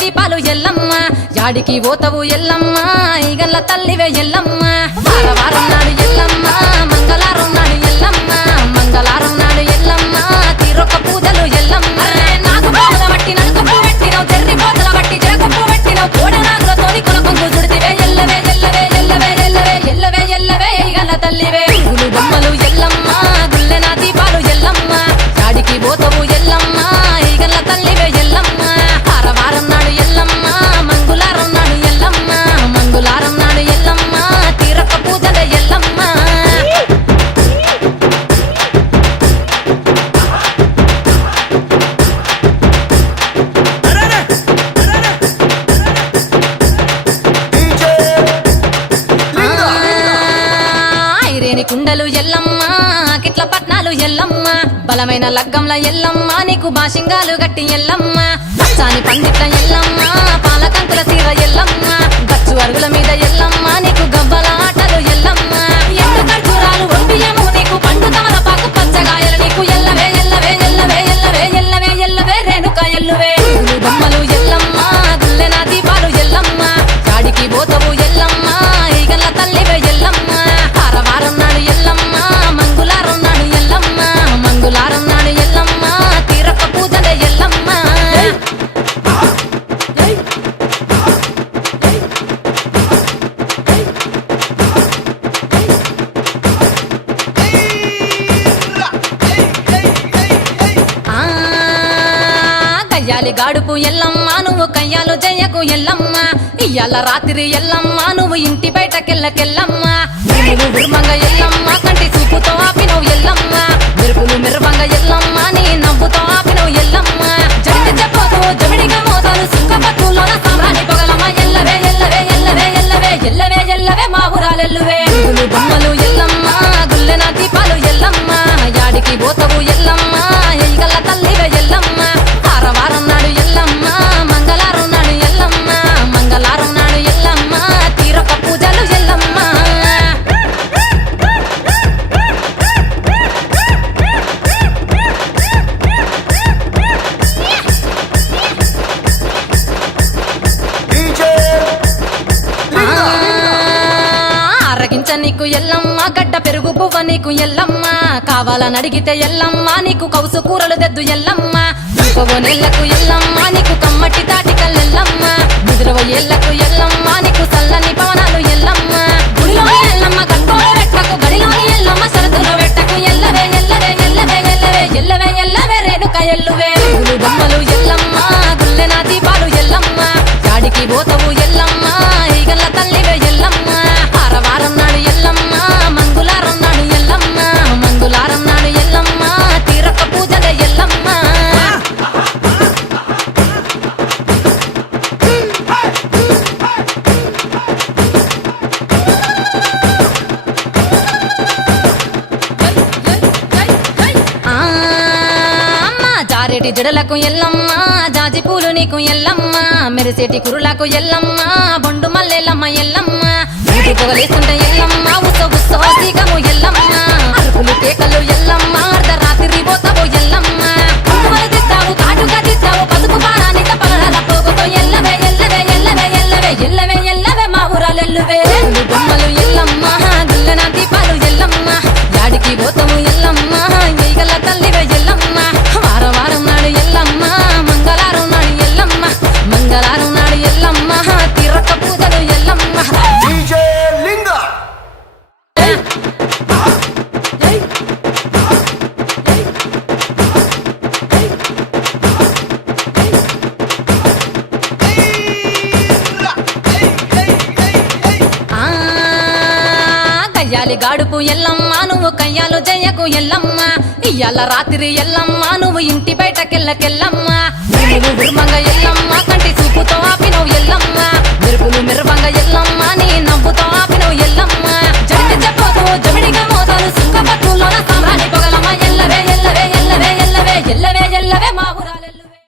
దీపాలు ఎల్లమ్మ యాడికి పోతవు ఎల్లమ్మ ఈగల్ల తల్లివే ఎల్లమ్మ వారం నాడు ఎల్లమ్మ మంగళారం నాడు ఎల్లమ్మ మంగళారం నాడు ఎల్లమ్మ తీరొక్క పూజలు ఎల్లమ్మ నాకు పూల బట్టి నలుకప్పు పెట్టినవు చెర్రి పోతల బట్టి జరకప్పు పెట్టినవు కోడ నాగులతోని కొనకొంగు చుడితివే ఎల్లవే ఎల్లవే ఎల్లవే ఎల్లవే ఎల్లవే ఎల్లవే ఈగల్ల తల్లివే పూలు బొమ్మలు ఎల్లమ్మ గుల్లెన దీపాలు ఎల్లమ్మ యాడికి పోతవు ఎల్లమ్మ ఈగల్ల తల్లివే ఎల్లమ్మ వారం నాడు ఎల్లమ్మ మంగళారం నాడు ఎల్లమ్మ మంగళారం నాడు ఎల్లమ్మ తీరొక్క పూజలే ఎల్లమ్మ కుండలు ఎల్లమ్మ కిట్ల పట్నాలు ఎల్లమ్మ బలమైన లగ్గంల ఎల్లమ్మ నీకు బాషింగాలు గట్టి ఎల్లమ్మ చాని పందిట్ల ఎల్లమ్మ పాలకంకుల తీర ఎల్లమ్మ గచ్చు అరుగుల మీద ఎల్లమ్మ నీకు గవ్వల ఆటలు ఎల్లమ్మ ఎండు ఖర్జూరాలు ఒంటియము నీకు పండు తమలపాకు పచ్చగాయలు నీకు ఎల్లవే ఎల్లవే ఎల్లవే ఎల్లవే ఎల్లవే ఎల్లవే రేణుక ఎల్లువే బొమ్మలు ఎల్లమ్మ గుల్లెన దీపాలు ఎల్లమ్మ చాడికి పోతవు ఎల్లమ్మ ఈగల్ల తల్లివే ఎల్లమ్మ వారం నాడు ఎల్లమ్మ మంగళారం నాడు ఎల్లమ్మ మంగళారం నాడు ఎల్లమ్మ తీరొక్క పూజలే ఎల్లమ్మ కయ్యాలి గాడుపు ఎల్లమ్మ నువ్వు కయ్యాలు జయ్యకు ఎల్లమ్మ ఇయ్యాల రాత్రి ఎల్లమ్మ నువ్వు ఇంటి బయటకెళ్ళకెళ్ళమ్మ నువ్వు ఉర్మంగ ఎల్లమ్మ కంటి చూపుతో ఆపినవు ఎల్లమ్మ మెరుపులు మెరువంగ ఎల్లమ్మ నీ నవ్వుతో ఆపినవు ఎల్లమ్మ జడికి చెప్పదు జమిడిగా మోతాలు సుంకపట్టులోన సామ్రాణి పొగలమ్మ ఎల్లవే ఎల్లవే ఎల్లవే ఎల్లవే ఎల్లవే ఎల్లవే మా ఊరాలెల్లువే బొమ్మలు ఎల్లమ్మ గుల్లెన దీపాలు ఎల్లమ్మ యాడికి పోతవు ఎల్లమ్మ ఈగల్ల తల్లివే ఎల్లమ్మ వారం నాడు ఎల్లమ్మ మంగళారం నాడు ఎల్లమ్మ మంగళారం నాడు ఎల్లమ్మ తీరొక్క పూజలు ఎల్లమ్మ అరగించ నీకు ఎల్లమ్మ గడ్డ పెరుగు పువ్వ నీకు ఎల్లమ్మ కావాలని అడిగితే ఎల్లమ్మ నీకు కౌసు కూరలు దెద్దు ఎల్లమ్మ నెల్లకు ఎల్లమ్మ నీకు కమ్మటి తాటికల్లెల్లమ్మ ముదిరవ ఏళ్లకు ఎల్లమ్మ నీకు చల్లని పవనాలు ఎల్లమ్మ గుడిలోని ఎల్లమ్మ గట్టోలు పెట్టకు గడిలోని ఎల్లమ్మ సరదులో పెట్టకు ఎల్లవే ఎల్లవే ఎల్లవే ఎల్లవే ఎల్లవే ఎల్లవే రేణుక ఎల్లువే బొమ్మలు ఎల్లమ్మ గుల్లెన దీపాలు ఎల్లమ్మ యాడికి పోతవు ఎల్లమ్మ ఈగల్ల తల్లివే ఎల్లమ్మ వారం నాడు ఎల్లమ్మ మంగళారం నాడు ఎల్లమ్మ మంగళారం నాడు ఎల్లమ్మ తీరొక్క పూజలే ఎల్లమ్మ జారేటి జడలకు ఎల్లమ్మ జాజి పూలు నీకు ఎల్లమ్మ మెరిసేటి కురులకు ఎల్లమ్మ బొండు మల్లెల్లమ్మ ఎల్లమ్మ పొగలేస్తుంటే ఎల్లమ్మ ఉత్సవ ఉత్సవాసికము ఎల్లమ్మ అరుపులు కేకలు ఎల్లమ్మ అర్ధరాత్రి పోతావు ఎల్లమ్మ కుంకుమలు తిస్తావు కాటుగా తిస్తావు పసుపు పారానిత పగడాల పోగుతో ఎల్లవే ఎల్లవే ఎల్లవే ఎల్లవే ఎల్లవే ఎల్లవే మా ఊరాలెల్లువే బొమ్మలు ఎల్లమ్మ గుల్లెన దీపాలు ఎల్లమ్మ యాడికి పోతావు ఎల్లమ్మ ఈగల తల్లివే ఎల్లమ్మ వారం నాడు ఎల్లమ్మ మంగళారం నాడు ఎల్లమ్మ మంగళారం నాడు ఎల్లమ్మ తీరొక్క పూజలు ఎల్లమ్మ కయ్యాలి గాడుపు ఎల్లమ్మ నువ్వు కయ్యాలు జయ్యకు ఎల్లమ్మ ఇయ్యాల రాత్రి ఎల్లమ్మ నువ్వు ఇంటి బయటకెళ్ళకెళ్ళమ్మ ఉర్మంగ ఎల్లమ్మ కంటి చూపుతో ఆపినవు ఎల్లమ్మ మెరుపులు మెరువంగ